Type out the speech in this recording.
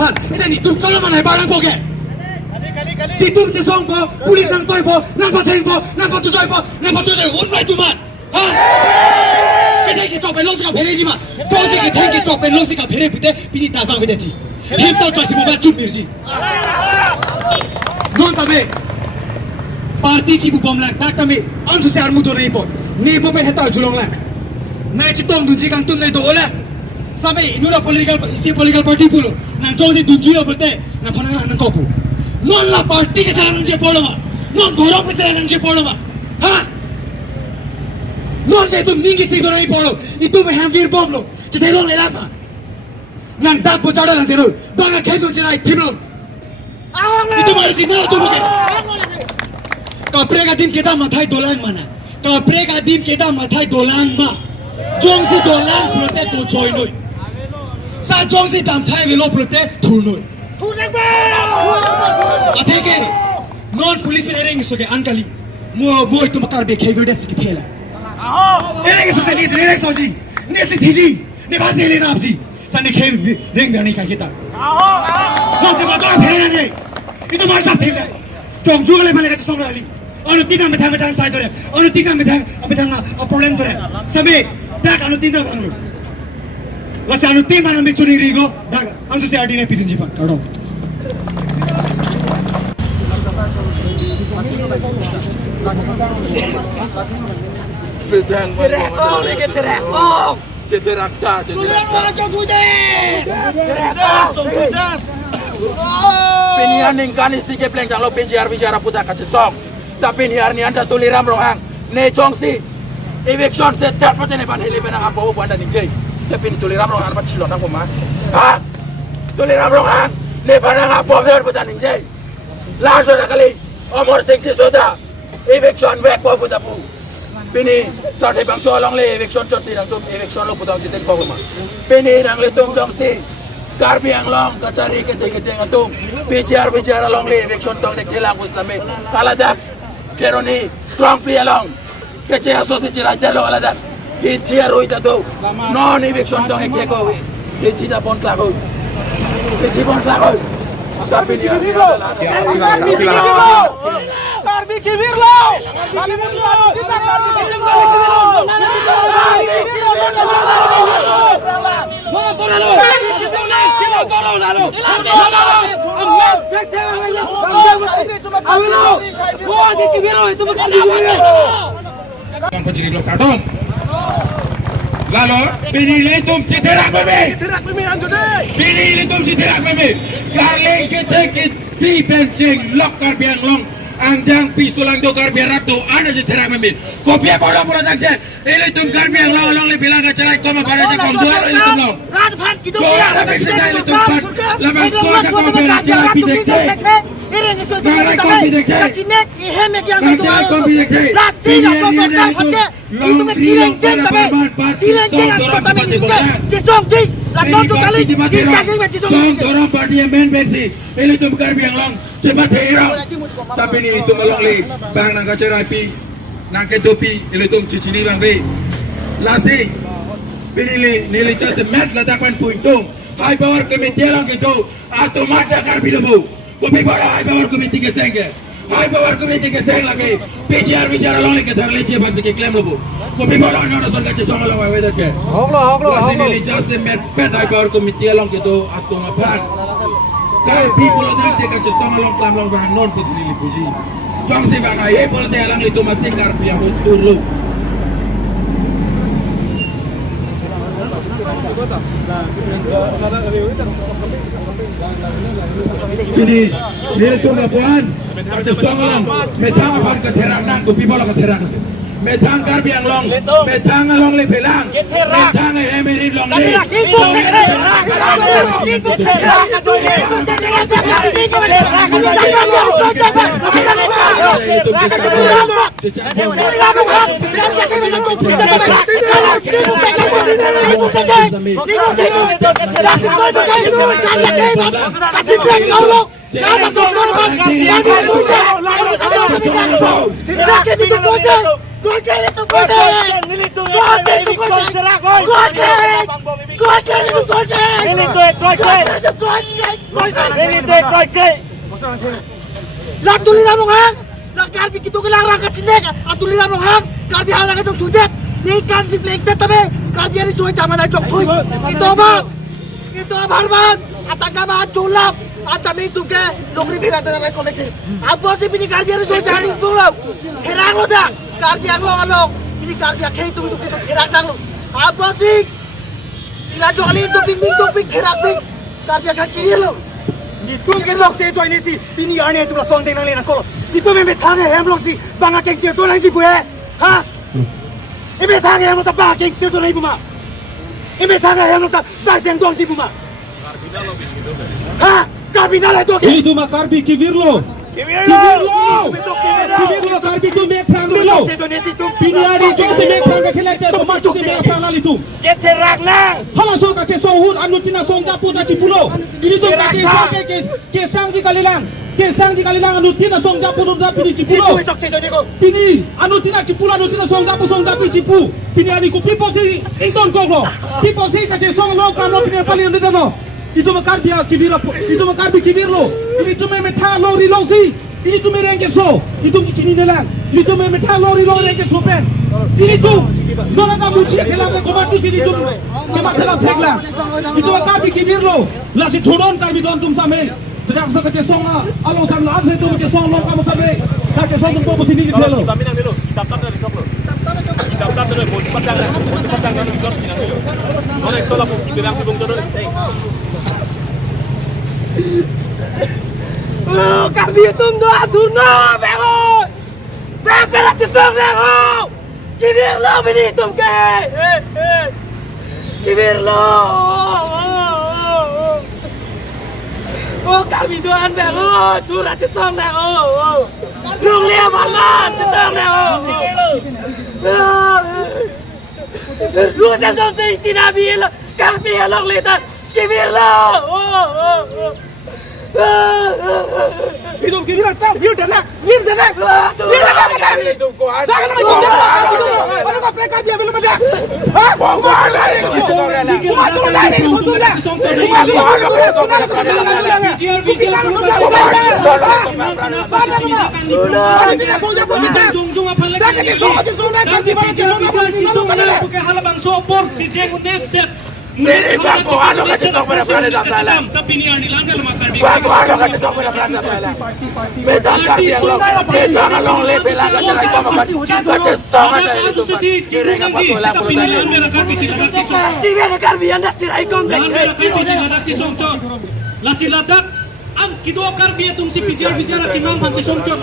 phan ida ni tum chala manai ba lang poke ti tum che song po pulis nang toy po nang pa theng po nang pa tu joi un mai tu man ha ida ki chok pe lo sika phere ji ma to se ki theng ki chok pe lo sika phere pite pini ta jang pite ji him to choi si mo ba chut mir ji non ta be parti chi bu bom lang tak ta me an su se ar mu to nei po ni po pe heta julong lang nai chi tong du ji kang tum nei to ola sampai inura political party pulo nang jong si dunjio bolte nang phana nang kopu non la party ke jalan je polo ma non gorong ke jalan je polo ma ha non de tum ningi si do nai polo itu me hamvir bom lo chete rong le lama nang dak bo chada lang dero banga kheso chai thimlo itu mari si na tu buke kaprega dim keda mathai dolang mana kaprega dim keda mathai dolang ma jong si dolang pulote to join noi sa jong si tam thai velo pulote thur noi athe ke non police me reng so ke ankali mo itu makar be khe video ki thela reng so se ni reng so ji ni si thi ji ni ba se le na ji sa ni khe reng dani ka kita no se ma to thela ne itu mar sa thela jong ju le mane ka song rali anu tiga me thang sai dore anu tiga me thang problem dore sabe dak anu tiga banglo wasa anu tim anu me churi rigo dak anu se ardine pidin ji pak kado Bedang mana ni keterak. Oh, keterak dah. Pinihan ningkan isi ke pleng janglo bicara putar kaca song. Tapi ni hari ni anda tuliram rohang. Ne jongsi eviction setat macam ni pan heli benang apa buat anda ningkai. Tapi ni tuliram rohang apa cilok nak koma? Ha? Tuliram rohang. Ne benang apa buat anda ningkai? Langsung sekali. Omor singsi soda. Eviction back buat pu. Pini sorry bang colong le eviction cuti nang tu eviction lo putar jitin kau koma. Pini nang le tung jongsi. Karbi yang long kacari kecil ngatum. Bicara long le eviction tong le kelangustame. Kalau dah keroni strong play long. Kecil asosiasi cerita lo kalau dah. Bicara itu tu non eviction tong ekeko. Bicara pon lagu. Tapi dia Karbi kibir lo. Lalu pinilih tum citerak bebe. Pinilih tum citerak bebe. Garling kita pi pencing lokar biang long. Andang pi sulang do gar biarak do ana citerak bebe. Kopi bodoh bodoh tangce. Ini tum gar biang long le bilang acara koma pada jakong dua ini tum long. Kau ada pencet ini tum pan. Lepas kau jakong biacara pi dekte. Gara kau pi dekte. Gara kau pi dekte. Itu tireng ceng tapi tireng ceng aku tapi itu cisong cing lakukan tu kali cisong orang parti yang main bensi ini tu bukan biang long cepat hero tapi ni itu melong li bang nang kacerai pi nang kedopi ini tu cicini bang be lasi pilih nilai jas mat letakkan puntung high power committee long itu atau mata karbi lebu kopi bora high power committee ke sengke high power committee ke seng lagi bicara long ke thar leci bang ke claim lebu kopi bora no rasul ke song long weather ke hoglo lasi nilai jas mat pet high power committee long itu atau mapan kan people orang dia ke song long claim long bang non pos nilai puji jong si bang ai people dia lang itu macam karbi yang turlu Ini nilai tu lapuan macam songolang metang apa ke terang nang tu people ke terang metang karbi yang long metang long le pelang metang emerin long le Lang tuliran mo hang. Lang kalbi kito kilang rakat sinek. At tuliran mo hang. Kalbi hang lang itong sudet. Ni kan si plek na tabi. Kalbi yan isuhay tama na jok tuy. Ito ba? Ito ba harman? At ang kama at sulap. At kami tuke. Nukri pinatan na rekolekti. Apo si pini kalbi yan isuhay jahaning pulaw. Hirang lo da. Kalbi ang lo alok. Pini kalbi ang kayo tumiduk ito. Hirang lang lo. Apo si. Ila jo alin tuping hirang ping. Kalbi ang kakiri lo. Itu kelok saya join ini ini ane tu song dengan lena kolo. Itu memang thang hem lok si banga keng tu lang si buat, ha? Ini thang hem lok banga keng tu lang ibu ma. Ini thang hem lok dah siang dong si ibu ma. Ha? Karbina lah tu. Itu mah karbi kibirlo. Kibirlo karbi tu mek prang dilo. Pini hari tu si mek prang ke selekte tu maju si mek prang lali tu. Kita ragna. Hala so ka che so hun anu tina song da puta cipulo. Ini tu ka che so ke sang di kalilang. Ke sang di kalilang anu tina song da putu da pini cipulo. Pini anu tina cipulo anu tina song da cipu. Pini hari ku pipo si ington koglo. Pipo si ka che song lo kan lo pini pali anu dano. Itu makar dia kibira, itu makar bi kibirlo. Ini tu me metha lori lo si. Ini tu me renge so. Itu kini nelang. Itu me metha lori lo renge so pen. Ini tu nona ka muci kelam re komatu sini tu. Kemat kelam thekla. Itu makar bi kibirlo. La si thoron kar bi don tum same. Tidak sa ka che song alo sam la se tu che song lo kamu same. Ka che song tum ko sini di thelo. Kami tum do adurno bego. Bepela tisong lego. Kibir lo bini tum ke. Kibir lo. Oh kami do an bego. Dura tisong lego. Lung lia balan tisong lego. Lu sen dong si tinabil. Kami along litan. Kibir lo. Hidup kibir tak, hidup dah, hidup dah. Itu ko ada. Ano ka pleka dia belum ada? Ha? Kumala ni. Kumala ni. Ini bago ano kasi ito para dalam. Tapi ni ani lang dalam akal dia. Bago ano kasi ito para dalam. Beda kasi ang beda ang long level lang kasi ito kasi ito kasi ito. Kira nga pa wala ko na. Tiba na karbiyan na tiray kong La siladak ang kido karbiya tum si bijar bicara timang man si songchon